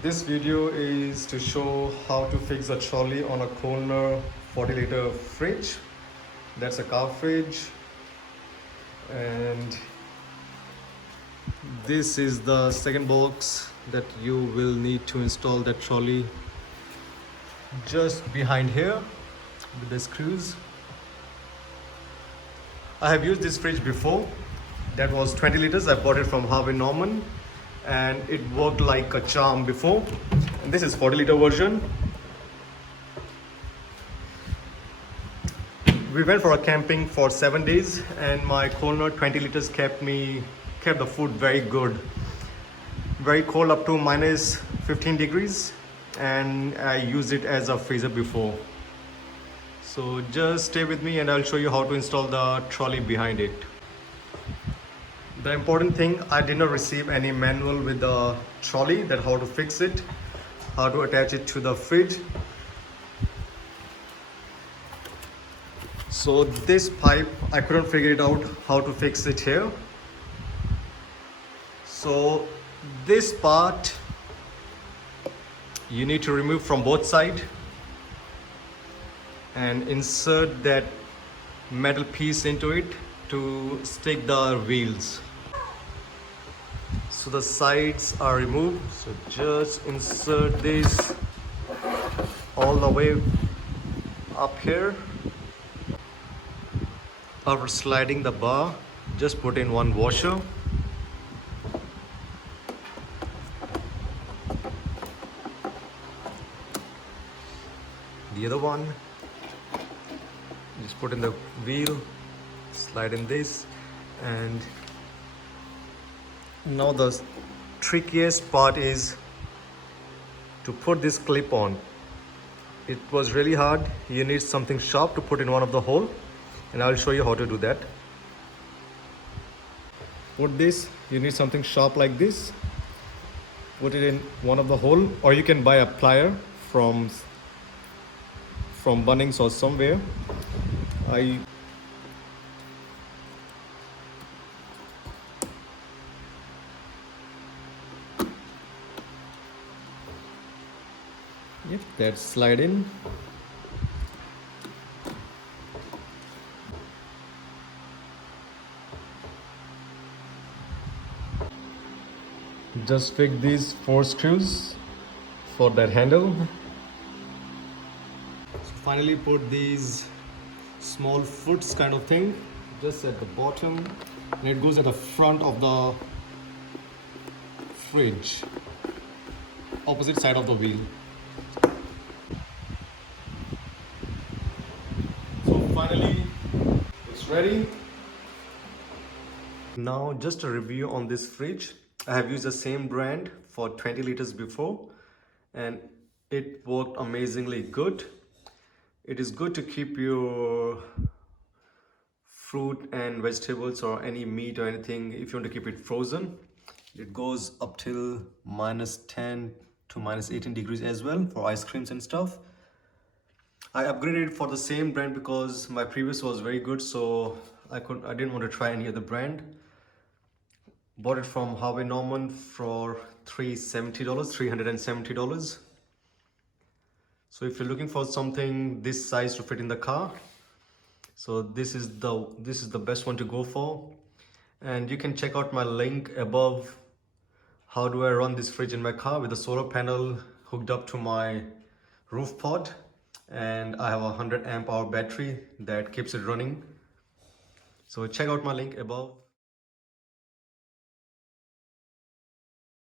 This video is to show how to fix a trolley on a Kolner 40-liter fridge. That's a car fridge, and this is the second box that you will need to install that trolley just behind here with the screws. I have used this fridge before. That was 20 liters. I bought it from Harvey Norman and it worked like a charm before. And this is 40-liter version. We went for a camping for 7 days and my Kolner 20 liters kept the food very good. Very cold up to minus 15 degrees, and I used it as a freezer before. So just stay with me and I'll show you how to install the trolley behind it. The important thing, I did not receive any manual with the trolley that how to fix it, how to attach it to the fridge. So this pipe, I couldn't figure it out how to fix it here. So this part you need to remove from both sides and insert that metal piece into it to stick the wheels. So the sides are removed, so just insert this all the way up here. After sliding the bar, just put in one washer. The other one, just put in the wheel, slide in this, and now the trickiest part is to put this clip on. It was really hard. You need something sharp to put in one of the hole, and I'll show you how to do that. Put this, you need something sharp like this. Put it in one of the hole, or you can buy a plier from Bunnings or somewhere. Yep, that's slide in. Just fix these 4 screws for that handle. So finally put these small foots kind of thing just at the bottom, and it goes at the front of the fridge, opposite side of the wheel. So finally it's ready. Now just a review on this fridge. I have used the same brand for 20 liters before and it worked amazingly good. It is good to keep your fruit and vegetables or any meat or anything, if you want to keep it frozen. It goes up till minus 10 to minus 18 degrees as well for ice creams and stuff. I upgraded for the same brand because my previous was very good, so I didn't want to try any other brand. Bought it from Harvey Norman for $370. So if you're looking for something this size to fit in the car, so this is the best one to go for. And you can check out my link above. How do I run this fridge in my car with a solar panel hooked up to my roof pod, and I have a 100 amp hour battery that keeps it running. So check out my link above.